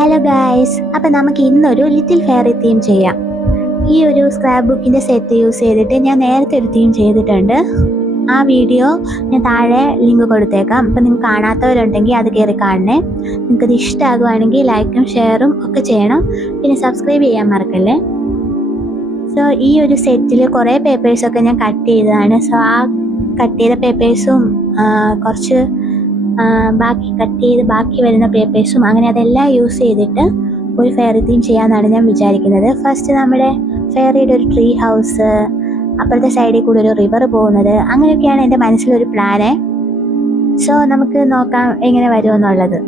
Hello guys, അപ്പം നമുക്ക് ഇന്നൊരു ലിറ്റിൽ ഫെയറി തീം ചെയ്യാം. ഈ ഒരു സ്ക്രാപ്പ് ബുക്കിൻ്റെ സെറ്റ് യൂസ് ചെയ്തിട്ട് ഞാൻ നേരത്തെ ഒരു തീം ചെയ്തിട്ടുണ്ട്. ആ വീഡിയോ ഞാൻ താഴെ ലിങ്ക് കൊടുത്തേക്കാം. അപ്പം നിങ്ങൾക്ക് കാണാത്തവരുണ്ടെങ്കിൽ അത് കയറി കാണണേ. നിങ്ങൾക്കത് ഇഷ്ടമാകുവാണെങ്കിൽ ലൈക്കും ഷെയറും ഒക്കെ ചെയ്യണം. പിന്നെ സബ്സ്ക്രൈബ് ചെയ്യാൻ മറക്കല്ലേ. സോ ഈ ഒരു സെറ്റിൽ കുറേ പേപ്പേഴ്സൊക്കെ ഞാൻ കട്ട് ചെയ്തതാണ്. സോ ആ കട്ട് ചെയ്ത പേപ്പേഴ്സും കുറച്ച് ബാക്കി വരുന്ന പേപ്പേഴ്സും അങ്ങനെ അതെല്ലാം യൂസ് ചെയ്തിട്ട് ഒരു ഫെയറി തീം ചെയ്യാമെന്നാണ് ഞാൻ വിചാരിക്കുന്നത്. ഫസ്റ്റ് നമ്മുടെ ഫെയറിയുടെ ഒരു ട്രീ ഹൗസ്, അപ്പുറത്തെ സൈഡിൽ കൂടെ ഒരു റിവർ പോകുന്നത്, അങ്ങനെയൊക്കെയാണ് എൻ്റെ മനസ്സിലൊരു പ്ലാന്. സോ നമുക്ക് നോക്കാം എങ്ങനെ വരുമെന്നുള്ളത്.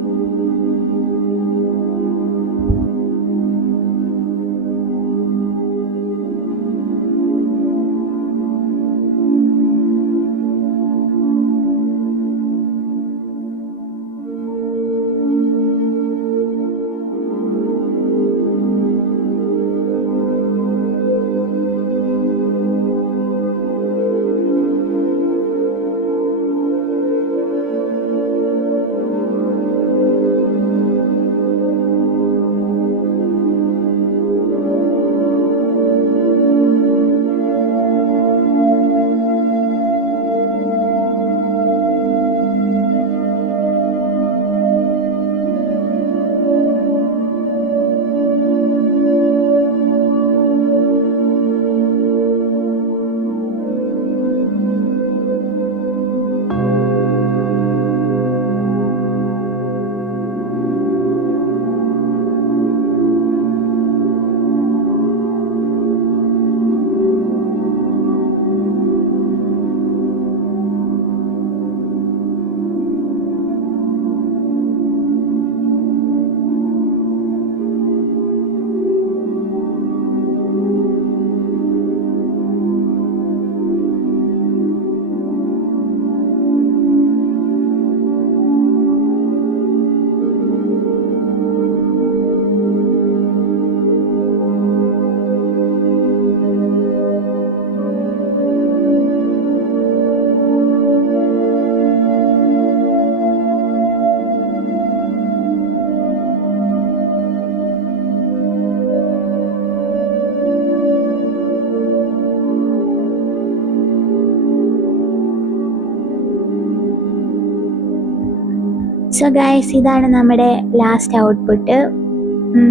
സോ ഗൈസ്, ഇതാണ് നമ്മുടെ ലാസ്റ്റ് ഔട്ട്പുട്ട്.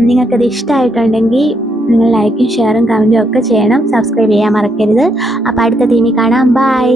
നിങ്ങൾക്കത് ഇഷ്ടമായിട്ടുണ്ടെങ്കിൽ നിങ്ങൾ ലൈക്കും ഷെയറും കമൻറ്റും ഒക്കെ ചെയ്യണം. സബ്സ്ക്രൈബ് ചെയ്യാൻ മറക്കരുത്. അപ്പോൾ അടുത്ത തീമിൽ കാണാം. ബൈ.